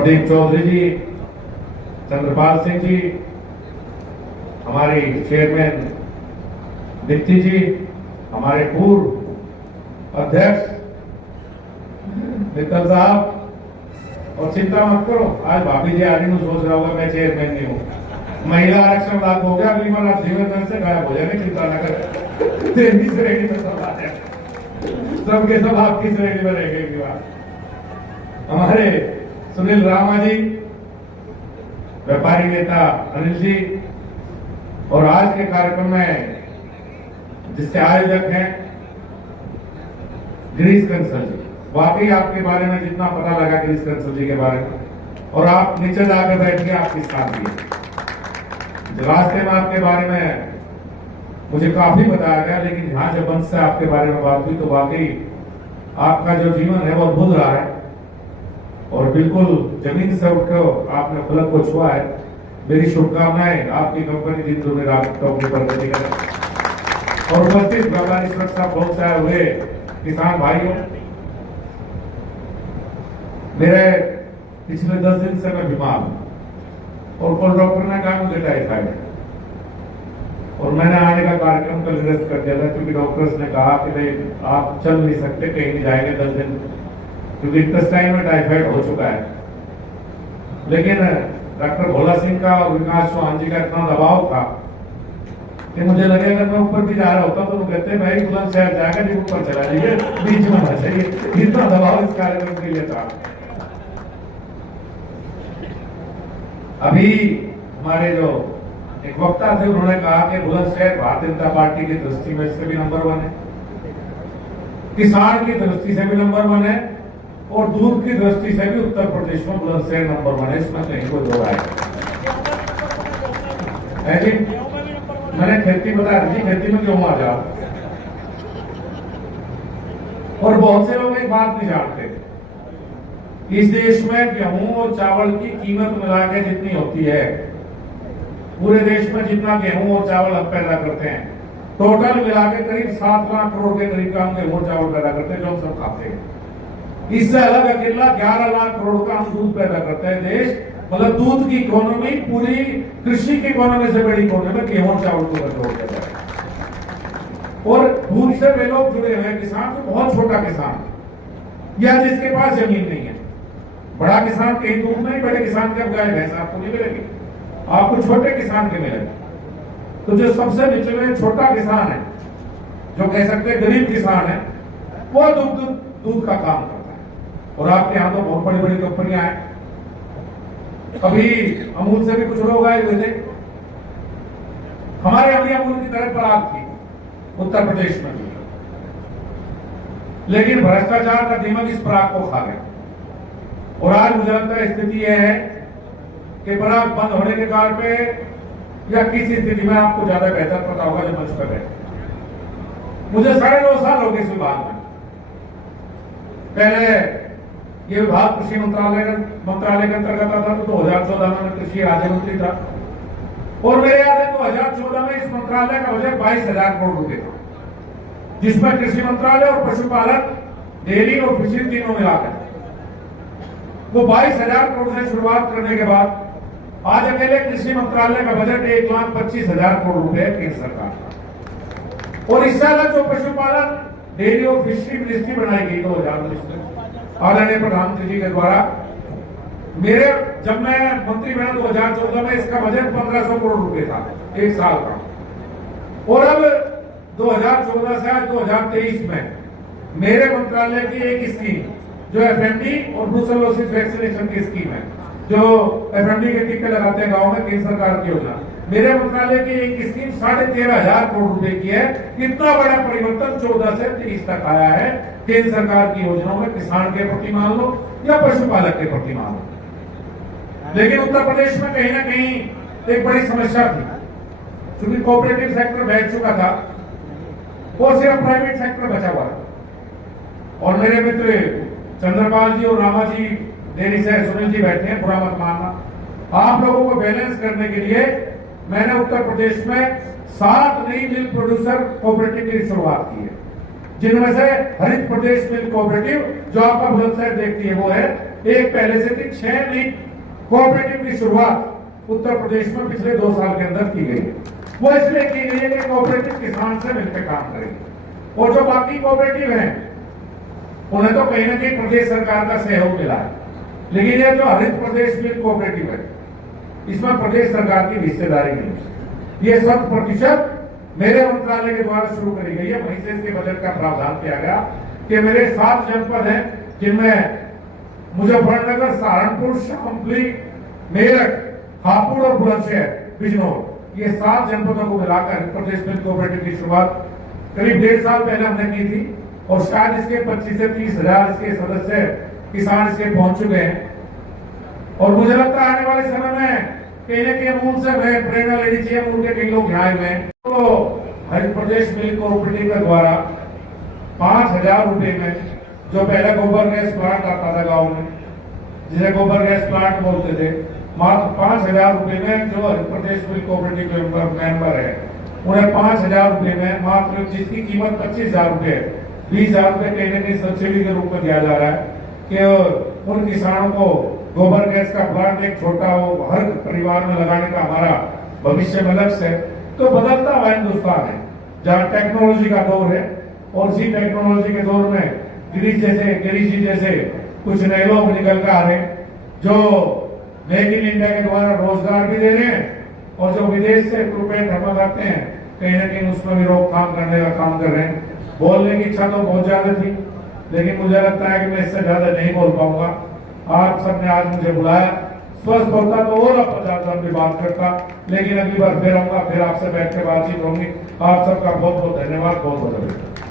प्रदीप चौधरी जी, चंद्रपाल सिंह जी, हमारी चेयरमैन दीप्ति जी, हमारे पूर्व अध्यक्ष मित्तल साहब, और चिंता मत करो, आज भाभी जी आदमी सोच रहा होगा मैं चेयरमैन नहीं हूँ, महिला आरक्षण लागू हो गया, अगली बार आप जीवन से गायब हो जाएंगे, चिंता न करें, तेरी श्रेणी में सब आ जाए, सबके सब आपकी श्रेणी में रहेंगे। हमारे सुनील रामा जी, व्यापारी नेता अनिल जी, और आज के कार्यक्रम में जिसके आयोजक हैं गिरीश कंसल जी, वाकई आपके बारे में जितना पता लगा गिरीश कंसल जी के बारे में, और आप नीचे जाकर बैठ के आपकी साथ दिए, रास्ते में आपके बारे में मुझे काफी बताया गया, लेकिन यहाँ जब मंच से आपके बारे में बात हुई तो वाकई आपका जो जीवन है वो अद्भुत रहा है, और बिल्कुल जमीन से उठकर आपने फलक को छुआ है। मेरी शुभकामनाएं आपकी कंपनी दिन दुनिया रात की प्रगति करे। और उपस्थित व्यापारी सुरक्षा बहुत से हुए किसान भाइयों, मेरे पिछले 10 दिन से मैं बीमार हूं, और कल डॉक्टर ने कहा मुझे टाइफाइड है, और मैंने आने का कार्यक्रम कल निरस्त कर दिया था, क्योंकि डॉक्टर्स ने कहा कि भाई आप चल नहीं सकते, कहीं नहीं जाएंगे 10 दिन, क्योंकि इंटेस्टाइन में टाइफाइड हो चुका है। लेकिन डॉक्टर भोला सिंह का और विकास चौहान जी का इतना दबाव था कि मुझे लगे अगर मैं ऊपर भी जा रहा होता तो वो कहते भाई बुलंदशहर जाकर जी ऊपर चला जाइए, बीच में होना चाहिए, इतना दबाव इस कार्यक्रम के लिए था। अभी हमारे जो एक वक्ता थे उन्होंने कहा कि बुलंदशहर भारतीय जनता पार्टी की दृष्टि में से भी नंबर 1 है, किसान की दृष्टि से भी नंबर 1 है, और दूध की दृष्टि से भी उत्तर प्रदेश में बुलंदशहर नंबर 1 है, इसमें कहीं कोई दो राय है जी। मैंने खेती बताया जी, खेती में क्यों आ जाओ, और बहुत से लोग एक बात नहीं जानते, इस देश में गेहूं और चावल की कीमत मिला के जितनी होती है, पूरे देश में जितना गेहूं और चावल हम पैदा करते हैं, टोटल मिला के करीब 7 लाख करोड़ के करीब का हम गेहूं और चावल पैदा करते हैं, जो हम सब खाते हैं। इससे अलग अकेला 11 लाख करोड़ का हम दूध पैदा करते हैं देश, मतलब दूध की इकोनॉमी पूरी कृषि की इकोनॉमी से बड़ी इकोनॉमी गेहूं और चावल को कंट्रोल करता है। और दूध से वे लोग जुड़े हुए किसान, जो बहुत छोटा किसान या जिसके पास जमीन नहीं है, बड़ा किसान कहीं दूध नहीं, बड़े किसान के गाय भैंस आपको नहीं मिलेगी, आपको छोटे किसान के मिलेगी। तो जो सबसे निचले छोटा किसान है, जो कह सकते हैं गरीब किसान है, वो दूध का काम करता है। और आपके यहाँ तो बहुत बड़ी बड़ी कंपनियां हैं, अभी अमूल से भी कुछ लोग आए हुए थे, हमारे अभी अमूल की तरफ पराग थी उत्तर प्रदेश में भी, लेकिन भ्रष्टाचार का दिमाग इस पराग को खा गया, और आज मुझे लगता है स्थिति यह है कि पराग बंद होने के कारण पे या किसी स्थिति में आपको ज्यादा बेहतर पता होगा जब मंच पर है। मुझे 2.5 साल हो गए इस विभाग में, पहले ये विभाग कृषि मंत्रालय के अंतर्गत आता था, तो 2014 में कृषि राज्य मंत्री था, और मेरे याद है 2014 में इस मंत्रालय का बजट 22,000 करोड़ रुपए था, जिसमें कृषि मंत्रालय और पशुपालन, डेयरी और फिशरी तीनों मिलाकर वो 22,000 करोड़ से शुरुआत करने के बाद आज अकेले कृषि मंत्रालय का बजट 1,25,000 करोड़ रुपए है केंद्र सरकार का। और इससे अलग जो पशुपालन, डेयरी और फिशरी मिनिस्ट्री बनाई गई 2019 में आदरणीय प्रधानमंत्री जी के द्वारा, जब मैं मंत्री बना 2014 में इसका बजट 1,500 करोड़ रुपए था एक साल का, और अब 2014 से आज 2023 में मेरे मंत्रालय की एक स्कीम जो एफएमडी और ब्रूसेलोसिस वैक्सीनेशन की स्कीम है, जो एफएमडी के टीके लगाते हैं गांव में, केंद्र सरकार की योजना, मेरे मंत्रालय की एक स्कीम 13,500 करोड़ रुपए की है। कितना बड़ा परिवर्तन 14 से 23 तक आया है केंद्र सरकार की योजनाओं में, किसान के प्रति मान लो या पशुपालक के प्रति मान लो। लेकिन उत्तर प्रदेश में कहीं ना कहीं एक बड़ी समस्या थी, क्योंकि कोऑपरेटिव सेक्टर बैठ चुका था, वो सिर्फ प्राइवेट सेक्टर बचा हुआ था। और मेरे मित्र चंद्रपाल जी और रामा जी डेयरी से सुनील जी बैठे हैं, बुरा मत मानना। आप लोगों को बैलेंस करने के लिए मैंने उत्तर प्रदेश में 7 नई मिल्क प्रोड्यूसर कोऑपरेटिव की शुरुआत की है, जिनमें से हरित प्रदेश मिल्क कोऑपरेटिव जो आपका बुलंदशहर देखती है वो है, एक पहले से थी, 6 नई कोऑपरेटिव की शुरुआत उत्तर प्रदेश में पिछले 2 साल के अंदर की गई है। वो इसलिए की गई है कि कोऑपरेटिव किसान से मिलकर काम करेंगे और जो बाकी कोऑपरेटिव हैं उन्हें तो कहीं ना कहीं प्रदेश सरकार का सहयोग मिला है, लेकिन ये जो हरित प्रदेश मिल्क कोऑपरेटिव है इसमें प्रदेश सरकार की हिस्सेदारी नहीं है। ये 100% मेरे मंत्रालय के द्वारा शुरू करी गई है। वहीं से इसके बजट का प्रावधान किया गया कि मेरे 7 जनपद हैं जिनमें मुजफ्फरनगर, सहारनपुर, शामली, मेरठ, हापुड़ और बुलंदशहर, बिजनौर, ये 7 जनपदों को मिलाकर हरित प्रदेश मिल्क कोऑपरेटिव की शुरुआत करीब 1.5 साल पहले हमने की थी और शायद इसके 25 से 30 हजार इसके सदस्य किसान इसके पहुंच चुके हैं। और मुझे लगता है आने वाले समय में कहीं ना कहीं अमूल से हमें प्रेरणा लेनी चाहिए। अमूल के कई लोग यहाँ हुए तो हरित प्रदेश मिल्क कोऑपरेटिव के द्वारा 5,000 रुपए में जो पहले गोबर गैस प्लांट आता था गाँव में, जिसे गोबर गैस प्लांट बोलते थे, मात्र 5,000 रुपए में जो हरित प्रदेश मिल्क कोऑपरेटिव मेंबर है उन्हें 5,000 रुपए में मात्र जिसकी कीमत 25,000 रुपए है, 20,000 रुपए कहीं ना कहीं सब्सिडी के रूप में दिया जा रहा है कि उन किसानों को गोबर गैस का प्लांट एक छोटा हो हर परिवार में लगाने का हमारा भविष्य में लक्ष्य है। तो बदलता हुआ हिंदुस्तान है जहाँ टेक्नोलॉजी का दौर है और इसी टेक्नोलॉजी के दौर में गिरीश जी जैसे कुछ नए लोग निकल कर आ रहे हैं जो मेक इन इंडिया के द्वारा रोजगार भी दे रहे हैं और जो विदेश से रुपए ठमक आते हैं कहीं ना कहीं उसमें भी रोकथाम करने का काम कर रहे हैं। बोलने की इच्छा तो बहुत ज्यादा थी, लेकिन मुझे लगता है कि मैं इससे ज्यादा नहीं बोल पाऊंगा। आप सबने आज मुझे बुलाया, स्वस्थ होता तो और अब 50 भी बात करता, लेकिन अगली बार फिर आऊंगा, फिर आपसे बैठ के बातचीत होंगी। आप सबका बहुत बहुत धन्यवाद, बहुत बहुत धन्यवाद।